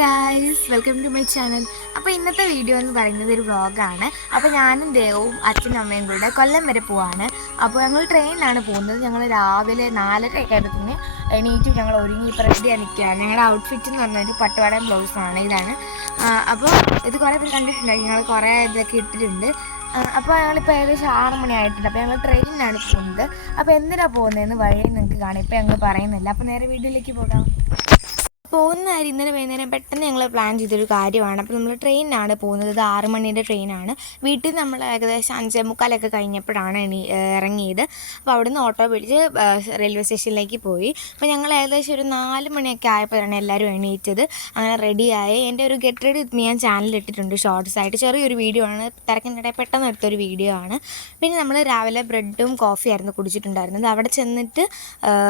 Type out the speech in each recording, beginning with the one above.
Guys welcome to my channel അപ്പോൾ ഇന്നത്തെ video എന്ന് പറയുന്നത് ഒരു വ്ളോഗാണ് അപ്പോൾ ഞാനും ദേവും അച്ഛനും അമ്മയും കൂടെ കൊല്ലം വരെ പോവാണ്. അപ്പോൾ ഞങ്ങൾ ട്രെയിനിലാണ് പോകുന്നത്. ഞങ്ങൾ രാവിലെ നാലര ആയപ്പോഴത്തേന് എണീറ്റ് ഞങ്ങൾ ഒരുങ്ങി ഇപ്പോൾ റെഡി നിൽക്കുകയാണ്. ഞങ്ങളുടെ ഔട്ട്ഫിറ്റ് എന്ന് പറഞ്ഞൊരു പട്ടുപാടൻ ബ്ലൗസാണ് ഇതാണ്. അപ്പോൾ ഇത് കുറേ പേര് കണ്ടിട്ടുണ്ടായി ഞങ്ങൾ കുറേ ഇതൊക്കെ ഇട്ടിട്ടുണ്ട്. അപ്പോൾ ഞങ്ങളിപ്പോൾ ഏകദേശം ആറ് മണിയായിട്ടുണ്ട് അപ്പോൾ ഞങ്ങൾ ട്രെയിനിലാണ് പോകുന്നത്. അപ്പോൾ എന്തിനാണ് പോകുന്നതെന്ന് വഴി നിങ്ങൾക്ക് കാണാം. ഇപ്പോൾ ഞങ്ങൾ പറയുന്നില്ല. അപ്പോൾ നേരെ വീട്ടിലേക്ക് പോകാം. പോകുന്ന കാര്യം ഇന്നലെ വൈകുന്നേരം പെട്ടെന്ന് ഞങ്ങൾ പ്ലാൻ ചെയ്തൊരു കാര്യമാണ്. അപ്പോൾ നമ്മൾ ട്രെയിനിനാണ് പോകുന്നത്. ഇത് ആറ് മണീന്റെ ട്രെയിനാണ് വീട്ടിൽ നമ്മൾ ഏകദേശം അഞ്ചേ മുക്കാലൊക്കെ കഴിഞ്ഞപ്പോഴാണ് എണീ ഇറങ്ങിയത്. അപ്പോൾ അവിടുന്ന് ഓട്ടോ പിടിച്ച് റെയിൽവേ സ്റ്റേഷനിലേക്ക് പോയി. അപ്പോൾ ഞങ്ങൾ ഏകദേശം ഒരു നാല് മണിയൊക്കെ ആയപ്പോഴാണ് എല്ലാവരും എണീറ്റത്. അങ്ങനെ റെഡിയായി എന്റെ ഒരു ഗെറ്റ് റെഡി വിത്ത് മീ ഞാൻ ചാനലിൽ ഇട്ടിട്ടുണ്ട് ഷോർട്സ് ആയിട്ട്. ചെറിയൊരു വീഡിയോ ആണ്. തിരക്കിനിടെ പെട്ടെന്ന് എടുത്തൊരു വീഡിയോ ആണ്. പിന്നെ നമ്മൾ രാവിലെ ബ്രെഡും കോഫി ആയിരുന്നു കുടിച്ചിട്ടുണ്ടായിരുന്നത്. അവിടെ ചെന്നിട്ട്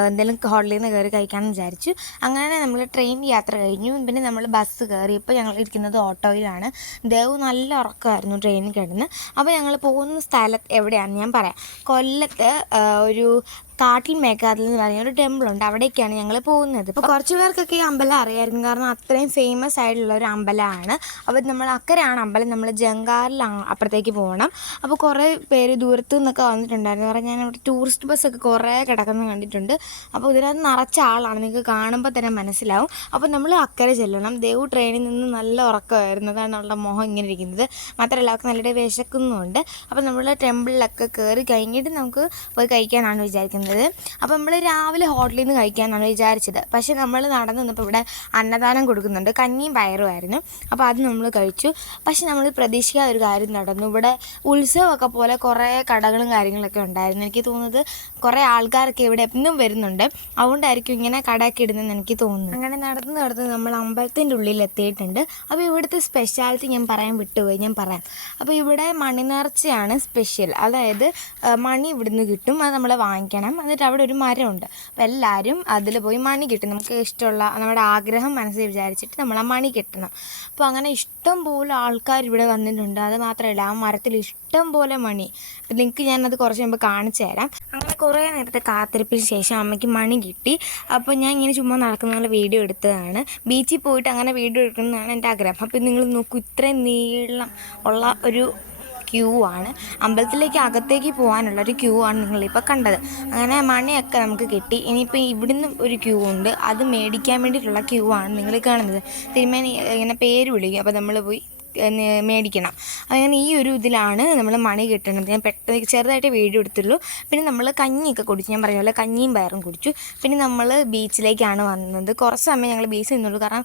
എന്തെങ്കിലും ഹോട്ടലിൽ നിന്ന് കയറി കഴിക്കാമെന്ന് വിചാരിച്ചു. അങ്ങനെ നമ്മൾ ട്രെയിൻ യാത്ര കഴിഞ്ഞു. പിന്നെ നമ്മൾ ബസ് കയറി ഇപ്പോൾ ഞങ്ങൾ ഇരിക്കുന്നത് ഓട്ടോയിലാണ്. ദേവ് നല്ല ഉറക്കമായിരുന്നു ട്രെയിനിൽ കിടന്ന്. അപ്പോൾ ഞങ്ങൾ പോകുന്ന സ്ഥലം എവിടെയാണെന്ന് ഞാൻ പറയാം. കൊല്ലത്ത് ഒരു കാട്ടിൽ മേക്കാതിൽ എന്ന് പറയുന്ന ഒരു ടെമ്പിൾ ഉണ്ട്. അവിടേക്കാണ് ഞങ്ങൾ പോകുന്നത്. ഇപ്പോൾ കുറച്ച് പേർക്കൊക്കെ ഈ അമ്പലം അറിയായിരുന്നു കാരണം അത്രയും ഫേമസ് ആയിട്ടുള്ള ഒരു അമ്പലമാണ്. അപ്പോൾ നമ്മൾ അക്കരയാണ് അമ്പലം. നമ്മൾ ജംഗാറിൽ അപ്പുറത്തേക്ക് പോകണം അപ്പോൾ കുറേ പേര് ദൂരത്തു നിന്നൊക്കെ വന്നിട്ടുണ്ടായിരുന്നു. കാരണം ഞാൻ അവിടെ ടൂറിസ്റ്റ് ബസ്സൊക്കെ കുറേ കിടക്കുന്നത് കണ്ടിട്ടുണ്ട്. അപ്പോൾ ഇതിനകത്ത് നിറച്ച ആളാണ്. നിങ്ങൾക്ക് കാണുമ്പോൾ തന്നെ മനസ്സിലാവും. അപ്പോൾ നമ്മൾ അക്കരെ ചെല്ലണം. ദേവു ട്രെയിനിൽ നിന്ന് നല്ല ഉറക്കമായിരുന്നു. കാരണം അവളുടെ മുഖം ഇങ്ങനെ ഇരിക്കുന്നത്. മാത്രമല്ല അവർക്ക് നല്ലൊരു വിശക്കുന്നുമുണ്ട്. അപ്പോൾ നമ്മൾ ടെമ്പിളിലൊക്കെ കയറി കഴിഞ്ഞിട്ട് നമുക്ക് പോയി കഴിക്കാനാണ് വിചാരിക്കുന്നത്. അപ്പോൾ നമ്മൾ രാവിലെ ഹോട്ടലിൽ നിന്ന് കഴിക്കാമെന്നാണ് വിചാരിച്ചത്. പക്ഷേ നമ്മൾ നടന്നു നിന്നപ്പോൾ ഇവിടെ അന്നദാനം കൊടുക്കുന്നുണ്ട്. കഞ്ഞിയും പയറുമായിരുന്നു അപ്പോൾ അത് നമ്മൾ കഴിച്ചു. പക്ഷേ നമ്മൾ പ്രതീക്ഷിക്കാത്ത ഒരു കാര്യം നടന്നു. ഇവിടെ ഉത്സവമൊക്കെ പോലെ കുറേ കടകളും കാര്യങ്ങളൊക്കെ ഉണ്ടായിരുന്നു. എനിക്ക് തോന്നുന്നത് കുറേ ആൾക്കാരൊക്കെ ഇവിടെ എന്നും വരുന്നുണ്ട്. അതുകൊണ്ടായിരിക്കും ഇങ്ങനെ കടയൊക്കെ ഇടുന്നതെന്ന് എനിക്ക് തോന്നുന്നു അങ്ങനെ നടന്ന് നടന്ന് നമ്മൾ അമ്പലത്തിന്റെ ഉള്ളിൽ എത്തിയിട്ടുണ്ട്. അപ്പോൾ ഇവിടുത്തെ സ്പെഷ്യാലിറ്റി ഞാൻ പറയാൻ വിട്ടുപോയി. ഞാൻ പറയാം. അപ്പോൾ ഇവിടെ മണിനേർച്ചയാണ് സ്പെഷ്യൽ അതായത് മണി ഇവിടുന്ന് കിട്ടും. അത് നമ്മൾ വാങ്ങിക്കണം. എന്നിട്ട് അവിടെ ഒരു മരമുണ്ട്. അപ്പോൾ എല്ലാവരും അതിൽ പോയി മണി കിട്ടും. നമുക്ക് ഇഷ്ടമുള്ള നമ്മുടെ ആഗ്രഹം മനസ്സിൽ വിചാരിച്ചിട്ട് നമ്മൾ ആ മണി കിട്ടണം. അപ്പോൾ അങ്ങനെ ഇഷ്ടം പോലെ ആൾക്കാർ ഇവിടെ വന്നിട്ടുണ്ട്. അത് മാത്രമല്ല ആ മരത്തിൽ ഇഷ്ടം പോലെ മണി. നിങ്ങൾക്ക് ഞാനത് കുറച്ച് മുമ്പ് കാണിച്ചു തരാം. അങ്ങനെ കുറേ നേരത്തെ കാത്തിരിപ്പിന് ശേഷം അമ്മയ്ക്ക് മണി കിട്ടി. അപ്പോൾ ഞാൻ ഇങ്ങനെ ചുമ്മാ നടക്കുന്ന വീഡിയോ എടുത്തതാണ്. ബീച്ചിൽ പോയിട്ട് അങ്ങനെ വീഡിയോ എടുക്കുന്നതാണ് എന്റെ ആഗ്രഹം. അപ്പോൾ നിങ്ങൾ നോക്കൂ ഇത്രയും നീളം ഉള്ള ഒരു ക്യൂ ആണ്. അമ്പലത്തിലേക്ക് അകത്തേക്ക് പോകാനുള്ള ഒരു ക്യൂ ആണ് നിങ്ങളിപ്പോൾ കണ്ടത്. അങ്ങനെ മണിയൊക്കെ നമുക്ക് കിട്ടി. ഇനിയിപ്പോൾ ഇവിടുന്ന് ഒരു ക്യൂ ഉണ്ട്. അത് മേടിക്കാൻ വേണ്ടിയിട്ടുള്ള ക്യൂ ആണ് നിങ്ങൾ കാണുന്നത്. തിരുമേനി ഇങ്ങനെ പേര് വിളിക്കും. അപ്പോൾ നമ്മൾ പോയി മേടിക്കണം. അങ്ങനെ ഈ ഒരു ഇതിലാണ് നമ്മൾ മണി കിട്ടുന്നത് ഞാൻ പെട്ടെന്ന് ചെറുതായിട്ട് വീഡിയോ എടുത്തുള്ളൂ പിന്നെ നമ്മൾ കഞ്ഞിയൊക്കെ കുടിച്ചു ഞാൻ പറഞ്ഞ പോലെ കഞ്ഞിയും പയറും കുടിച്ചു. പിന്നെ നമ്മൾ ബീച്ചിലേക്കാണ് വന്നത്. കുറച്ച് സമയം ഞങ്ങൾ ബീച്ചിൽ നിന്നുള്ളൂ. കാരണം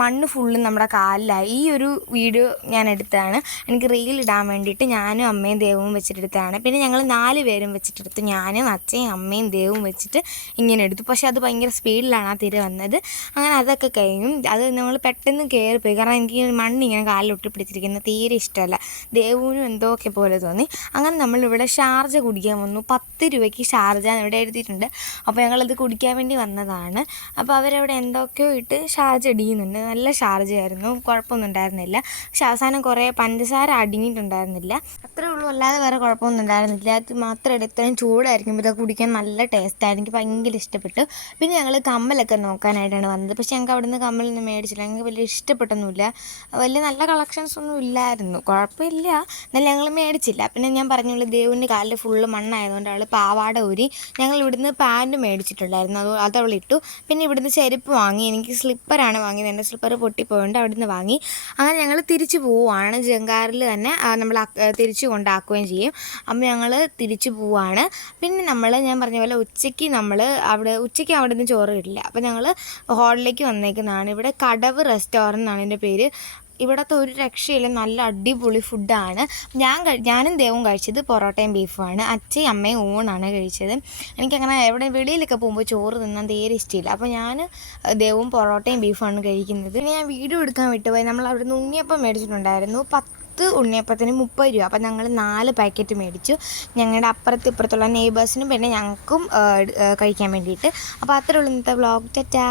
മണ്ണ് ഫുള്ളും നമ്മുടെ കാലിലായി. ഈ ഒരു വീഡിയോ ഞാൻ എടുത്തതാണ്. എനിക്ക് റീൽ ഇടാൻ വേണ്ടിയിട്ട് ഞാനും അമ്മയും ദേവും വെച്ചിട്ടെടുത്തതാണ്. പിന്നെ ഞങ്ങൾ നാല് പേരും വെച്ചിട്ടെടുത്തു. ഞാനും അച്ഛയും അമ്മയും ദേവും വെച്ചിട്ട് ഇങ്ങനെ എടുത്തു. പക്ഷേ അത് ഭയങ്കര സ്പീഡിലാണ് ആ തിര വന്നത്. അങ്ങനെ അതൊക്കെ കഴിഞ്ഞു. അത് നമ്മൾ പെട്ടെന്ന് കയറിപ്പോയി കാരണം എനിക്ക് മണ്ണ് ഇങ്ങനെ കാലിൽ ഒട്ടിപ്പിടിച്ചിരിക്കുന്നത് തീരെ ഇഷ്ടമല്ല. ദേവൂനും എന്തോക്കെ പോലെ തോന്നി. അങ്ങനെ നമ്മളിവിടെ ഷാർജ കുടിക്കാൻ വന്നു. പത്ത് രൂപയ്ക്ക് ഷാർജ ഇവിടെ എഴുതിയിട്ടുണ്ട്. അപ്പോൾ ഞങ്ങളത് കുടിക്കാൻ വേണ്ടി വന്നതാണ്. അപ്പോൾ അവരവിടെ എന്തൊക്കെയോ ഇട്ട് ഷാർജ അടിയുന്നുണ്ട് നല്ല ഷാർജയായിരുന്നു. കുഴപ്പമൊന്നും ഉണ്ടായിരുന്നില്ല. പക്ഷെ അവസാനം കുറേ പഞ്ചസാര അടിഞ്ഞിട്ടുണ്ടായിരുന്നില്ല. അത്രേ ഉള്ളൂ. അല്ലാതെ വേറെ കുഴപ്പമൊന്നും ഉണ്ടായിരുന്നില്ല. അത് മാത്രമല്ല ഇത്രയും ചൂടായിരിക്കും ഇത് കുടിക്കാൻ നല്ല ടേസ്റ്റാണ് എനിക്ക് ഭയങ്കര ഇഷ്ടപ്പെട്ടു. പിന്നെ ഞങ്ങൾ കമ്മലൊക്കെ നോക്കാനായിട്ടാണ് വന്നത്. പക്ഷെ ഞങ്ങൾക്ക് അവിടുന്ന് കമ്മലൊന്നും മേടിച്ചില്ല. ഞങ്ങൾക്ക് വലിയ ഇഷ്ടപ്പെട്ടൊന്നുമില്ല. വലിയ നല്ല കളക്ഷൻസ് ഒന്നും ഇല്ലായിരുന്നു. കുഴപ്പമില്ല. എന്നാലും ഞങ്ങൾ മേടിച്ചില്ല. പിന്നെ ഞാൻ പറഞ്ഞുള്ളൂ ദേവിന്റെ കാലിൽ ഫുള്ള് മണ്ണായതുകൊണ്ട് അവൾ പാവാട ഊരി ഞങ്ങൾ ഇവിടുന്ന് പാന്റ് മേടിച്ചിട്ടുണ്ടായിരുന്നു. അത് അത് അവളിട്ടു പിന്നെ ഇവിടുന്ന് ചെരുപ്പ് വാങ്ങി. എനിക്ക് സ്ലിപ്പറാണ് വാങ്ങിയത്. എന്റെ സ്ലിപ്പർ പൊട്ടിപ്പോയതുകൊണ്ട് അവിടുന്ന് വാങ്ങി. അങ്ങനെ ഞങ്ങൾ തിരിച്ചു പോവുകയാണ് ജങ്കാറിൽ തന്നെ നമ്മൾ തിരിച്ചു കൊണ്ടാക്കുകയും ചെയ്യും. അപ്പം ഞങ്ങൾ തിരിച്ചു പോവുകയാണ് പിന്നെ നമ്മൾ ഞാൻ പറഞ്ഞ പോലെ ഉച്ചയ്ക്ക് നമ്മൾ അവിടെ ഉച്ചയ്ക്ക് അവിടെ നിന്ന് ചോറ് കിട്ടില്ല. അപ്പോൾ ഞങ്ങൾ ഹോട്ടലിലേക്ക് വന്നേക്കുന്നതാണ്. ഇവിടെ കടവ് റെസ്റ്റോറന്റ് എന്നാണ് എന്റെ പേര്. ഇവിടുത്തെ ഒരു രക്ഷയില്ല. നല്ല അടിപൊളി ഫുഡാണ് ഞാൻ ഞാനും ദേവും കഴിച്ചത് പൊറോട്ടയും ബീഫുമാണ് അച്ഛയും അമ്മയും ഊണാണ് കഴിച്ചത്. എനിക്കങ്ങനെ എവിടെ വെളിയിലൊക്കെ പോകുമ്പോൾ ചോറ് തിന്നാൻ തീരെ ഇഷ്ടമില്ല അപ്പോൾ ഞാൻ ദേവും പൊറോട്ടയും ബീഫുമാണ് കഴിക്കുന്നത്. പിന്നെ ഞാൻ വീഡിയോ എടുക്കാൻ വിട്ടുപോയി. നമ്മൾ അവിടുന്ന് ഉണ്ണിയപ്പം മേടിച്ചിട്ടുണ്ടായിരുന്നു. പത്ത് പത്ത് ഉണ്ണിയപ്പത്തിന് മുപ്പത് രൂപ. അപ്പം ഞങ്ങൾ നാല് പാക്കറ്റ് മേടിച്ചു. ഞങ്ങളുടെ അപ്പുറത്ത് ഇപ്പുറത്തുള്ള നെയ്ബേഴ്സിനും പിന്നെ ഞങ്ങൾക്കും കഴിക്കാൻ വേണ്ടിയിട്ട്. അപ്പോൾ അത്രേ ഉള്ളൂ ഇന്നത്തെ ബ്ലോഗ് ടാറ്റാ.